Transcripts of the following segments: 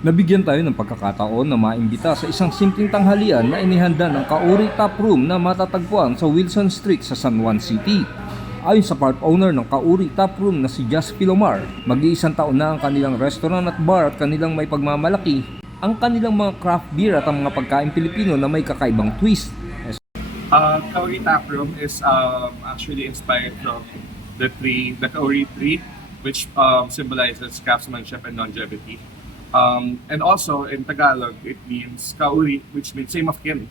Nabigyan tayo ng pagkakataon na maimbita sa isang simpleng tanghalian na inihanda ng Kauri Tap Room na matatagpuan sa Wilson Street sa San Juan City. Ayon sa part owner ng Kauri Tap Room na si Jazz Pilomar, mag-iisang taon na ang kanilang restaurant at bar at kanilang may pagmamalaki ang kanilang mga craft beer at ang mga pagkain Pilipino na may kakaibang twist. Kauri Tap Room is actually inspired from the Kauri tree, which symbolizes craftsmanship and longevity. And also in Tagalog, it means Kauri, which means same of kin.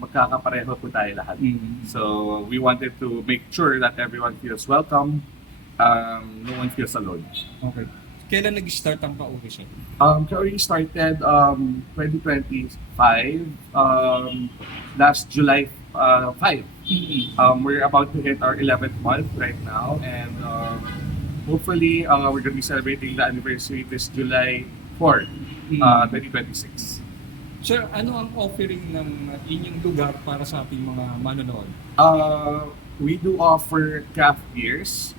Magkakapareho po tayo lahat. So we wanted to make sure that everyone feels welcome, no one feels alone. Okay. Kailan nag-start ang Kauri, sir? Kauri started 2025, last July 5. We're about to hit our 11th month right now, and hopefully we're going to be celebrating the anniversary this July 4, 2026. Sir, ano ang offering ng inyong lugar para sa ating mga manonood? We do offer craft beers,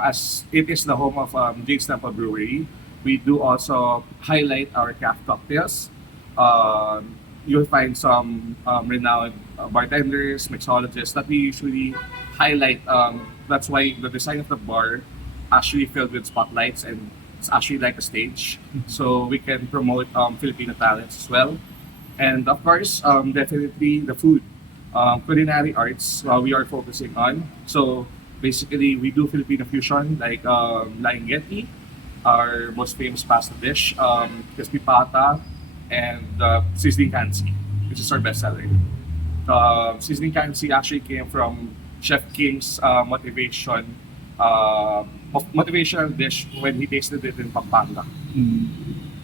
as it is the home of Jake's Tampa Brewery. We do also highlight our craft cocktails. You'll find some renowned bartenders, mixologists that we usually highlight. That's why the design of the bar actually filled with spotlights, and it's actually like a stage. So we can promote Filipino talents as well. And of course, definitely the food. Culinary arts we are focusing on. So basically, we do Filipino fusion like Laing-Geti, our most famous pasta dish, crispy pata, and sizzling kansi, which is our bestseller. Sizzling kansi actually came from Chef King's motivational dish when he tasted it in Pampanga.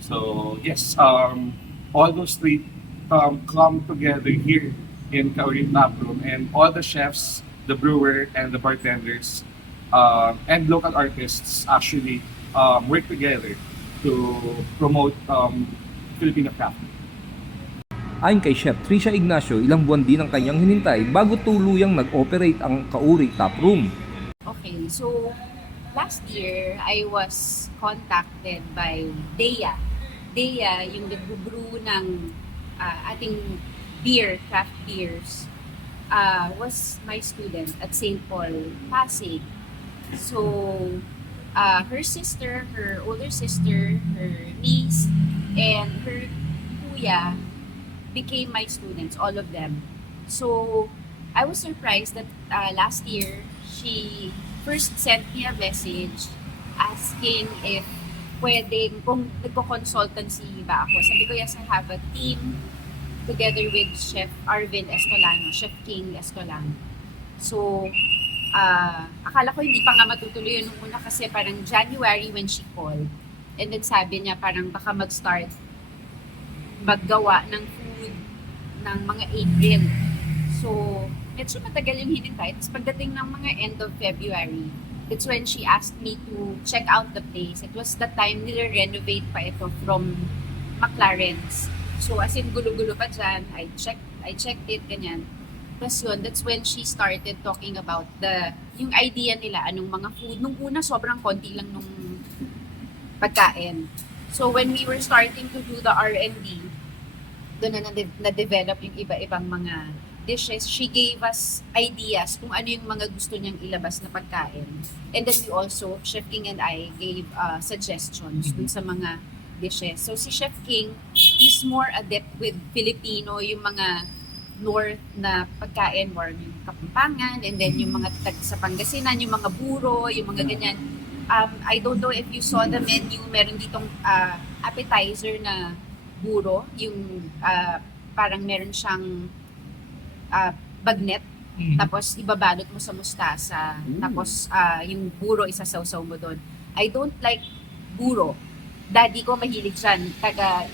So yes, all those three come together here in Kauri Tap Room, and all the chefs, the brewer, and the bartenders, and local artists actually work together to promote Filipino craft. Ayon kay Chef Trisha Ignacio, ilang buwan din ang kanyang hinintay bago tuluyang nag-operate ang Kauri Tap Room. Okay, so last year I was contacted by Dea. Dea, yung nag-brew ng ating beer, craft beers, was my student at St. Paul, Pasig. So, her sister, her older sister, her niece, and her kuya became my students, all of them. So, I was surprised that last year, she first sent me a message asking if pwedeng, kung nagko-consultancy ba ako. Sabi ko, yes, I have a team together with Chef Arvin Estolano, Chef King Estolano. So, akala ko hindi pa nga matutuloy yun nung una kasi parang January when she called. And then sabi niya parang baka mag-start maggawa ng food ng mga April. So, medyo matagal yung hinintay. Tapos pagdating ng mga end of February, it's when she asked me to check out the place. It was the time nila-renovate pa ito from McLaren's. So, as in gulo-gulo pa dyan, I checked it, ganyan. Tapos yun, that's when she started talking about yung idea nila, anong mga food. Nung una, sobrang konti lang nung pagkain. So, when we were starting to do the R&D, doon na na-develop yung iba-ibang mga dishes. She gave us ideas kung ano yung mga gusto niyang ilabas na pagkain. And then we also, Chef King and I, gave suggestions dun sa mga dishes. So si Chef King is more adept with Filipino, yung mga north na pagkain, more yung Kapampangan, and then yung mga sa Pangasinan, yung mga buro, yung mga ganyan. I don't know if you saw the menu, meron ditong appetizer na buro, yung parang meron siyang bagnet, tapos ibabalot mo sa mustasa, tapos yung buro isasawsaw mo doon. I don't like buro. Daddy ko mahilig dyan.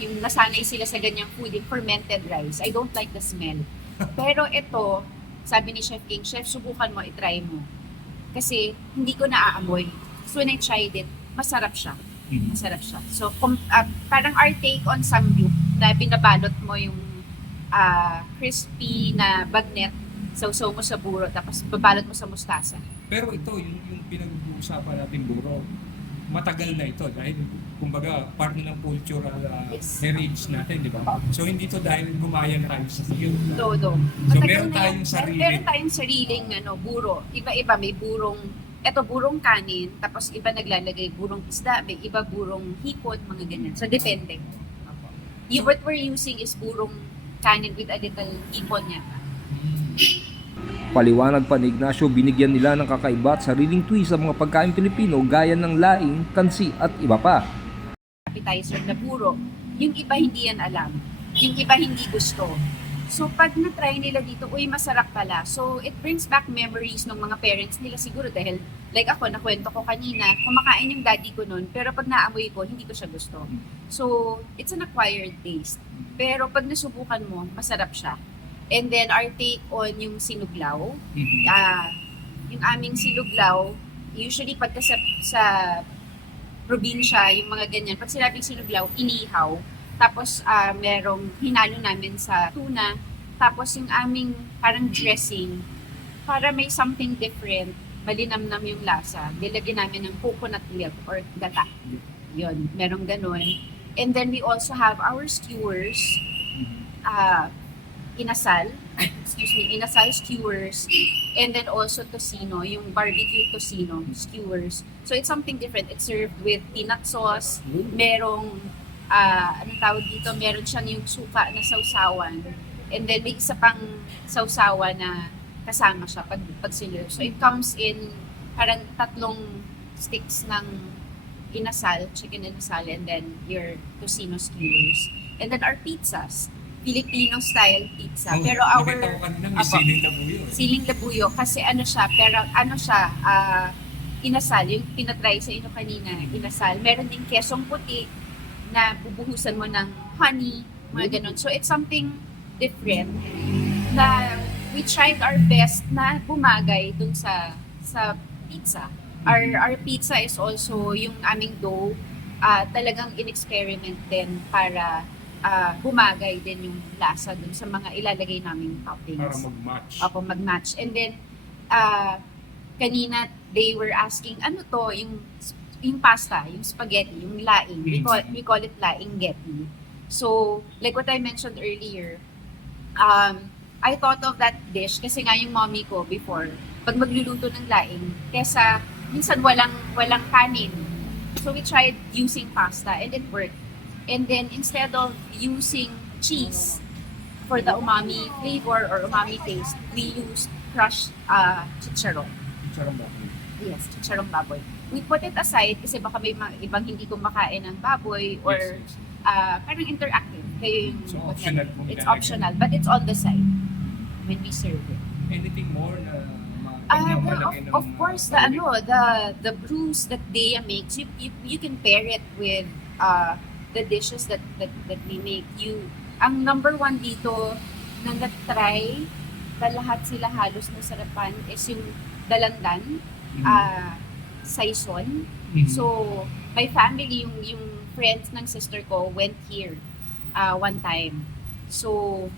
Yung nasanay sila sa ganyang food, yung fermented rice. I don't like the smell. Pero ito, sabi ni Chef King, Chef, subukan mo, itry mo. Kasi hindi ko naaamoy. So when I tried it, masarap siya. Masarap siya. So parang our take on samgyup na binabalot mo yung crispy na bagnet, sausaw mo sa buro, tapos babalot mo sa mustasa. Pero ito, yung pinag-uusapan natin buro, matagal na ito dahil kumbaga part na ng cultural Yes. heritage natin, di ba? So hindi to dahil gumaya na tayo sa skill. Todo. So, Matagal meron na tayong yan. sarili. Meron tayong sariling buro. Iba-iba, may burong, eto burong kanin, tapos iba naglalagay burong isda, may iba burong hipon, mga ganyan. So, depende. What we're using is burong kanin with a little hipon niya. Paliwanag pa ni Ignacio, binigyan nila ng kakaiba at sariling twist sa mga pagkain Pilipino gaya ng laing, kansi at iba pa. Appetizer na buro. Yung iba hindi yan alam. Yung iba hindi gusto. So, pag na-try nila dito, uy, masarap pala. So, it brings back memories ng mga parents nila siguro dahil, like ako, nakwento ko kanina, kumakain yung daddy ko nun, pero pag naamoy ko, hindi ko siya gusto. So, it's an acquired taste. Pero pag nasubukan mo, masarap siya. And then, our take on yung sinuglaw. Yung aming sinuglaw, usually pagka sa probinsya, yung mga ganyan, pag sinabing sinuglaw, inihaw. Tapos, merong hinalo namin sa tuna. Tapos, yung aming parang dressing, para may something different, malinamnam yung lasa. Nilagyan namin ng coconut milk or gata. Yun, merong ganun. And then, we also have our skewers, inasal skewers, and then also tocino, yung barbecue tocino skewers. So it's something different. It's served with peanut sauce, merong, anong tawag dito, meron siyang yung suka na sausawan, and then may isa pang sausawan na kasama siya pag sinerve. So it comes in parang 3 sticks ng inasal, chicken inasal, and then your tocino skewers. And then our pizzas, Filipino-style pizza. Pero Nakita ko kanina may Apo. siling labuyo. siling labuyo, kasi inasal, yung tinatry sa inyo kanina, inasal. Meron din kesong puti na bubuhusan mo ng honey, mga ganun. So it's something different na we tried our best na bumagay dun sa pizza. Our pizza is also, yung aming dough, talagang in-experiment din para bumagay din yung lasa dun sa mga ilalagay naming Para toppings. mag-match. Opo, mag-match. And then, kanina, they were asking, ano to, yung pasta, yung spaghetti, yung laing. We call it laing getty. So, like what I mentioned earlier, I thought of that dish kasi nga yung mommy ko before, pag magluluto ng laing, kesa minsan walang kanin. So, we tried using pasta and it worked. And then, instead of using cheese for the umami flavor or umami taste, we used crushed chicharon. Charong baboy. Yes, chicharong baboy. We put it aside kasi baka may mga ibang hindi kumakain ng baboy or Yes. parang interactive. Kayo yung, So, optional po it's ilalagay. optional, but it's on the side when we serve it. Anything more na Of course, the brews that Dea makes, you can pair it with the dishes that we make. Ang number one dito na na-try na lahat sila halos nasarapan is yung dalandan, saison. So, my family, yung friends ng sister ko went here one time. So,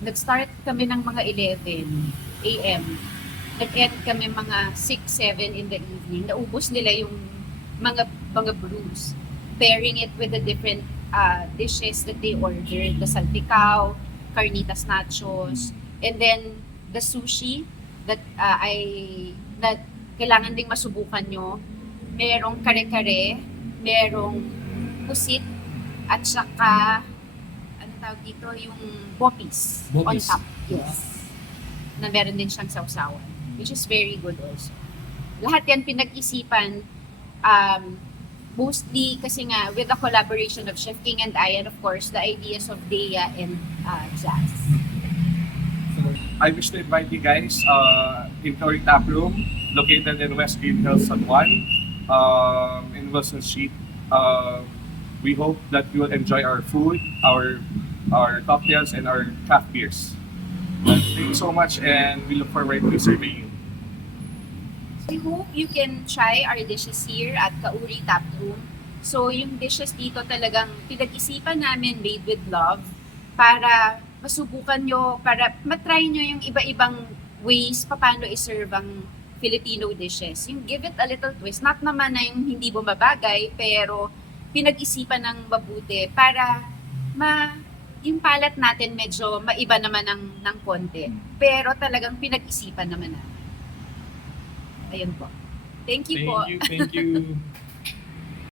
nag-start kami ng mga 11 a.m. Nag-end kami mga 6, 7 in the evening. Naubos nila yung mga brews. Pairing it with the different dishes that they ordered. The salpicao, carnitas nachos, and then the sushi that kailangan ding masubukan nyo. Merong kare-kare, merong pusit, at saka ano tawag dito, yung bopis on Bopis. top. Yes. Na meron din siyang sausawan, which is very good also. Lahat yan pinag-isipan, mostly kasi nga with the collaboration of Chef King and I, and of course the ideas of Dea and Jazz. I wish to invite you guys in Tori Tap Room, located in West Green Hills, San Juan, in Wilson Street. We hope that you will enjoy our food, our cocktails, and our craft beers. Thank you so much, and we look forward to serving you. I hope you can try our dishes here at Kauri Tap Room. So, yung dishes dito talagang pinag-isipan namin, made with love, para masubukan nyo, para matry nyo yung iba-ibang ways paano i-serve ang Filipino dishes. Yung give it a little twist, not naman na yung hindi bumabagay, pero pinag-isipan ng mabuti para yung palat natin medyo maiba naman ng konti. Pero talagang pinag-isipan naman natin. Ayun po. Thank you po. Thank you.